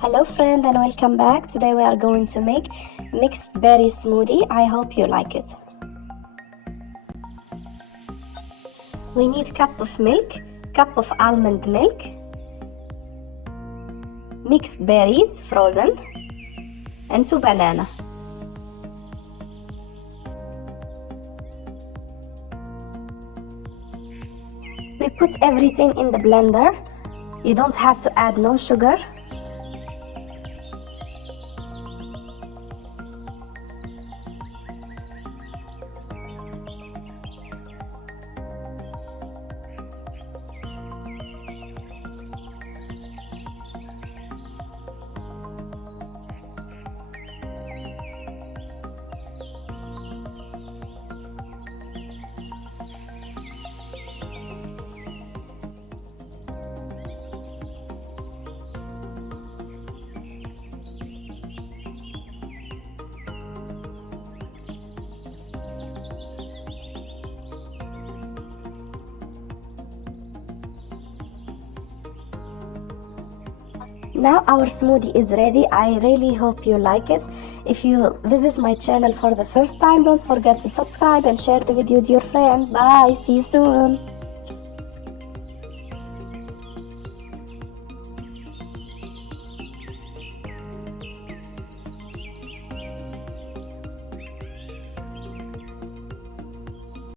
Hello friend and welcome back. Today we are going to make mixed berry smoothie. I hope you like it. We need cup of milk, cup of almond milk, mixed berries frozen, and 2 bananas. We put everything in the blender. You don't have to add no sugar. Now our smoothie is ready. I really hope you like it. If you visit my channel for the first time, don't forget to subscribe and share the video with your friend. Bye, see you soon.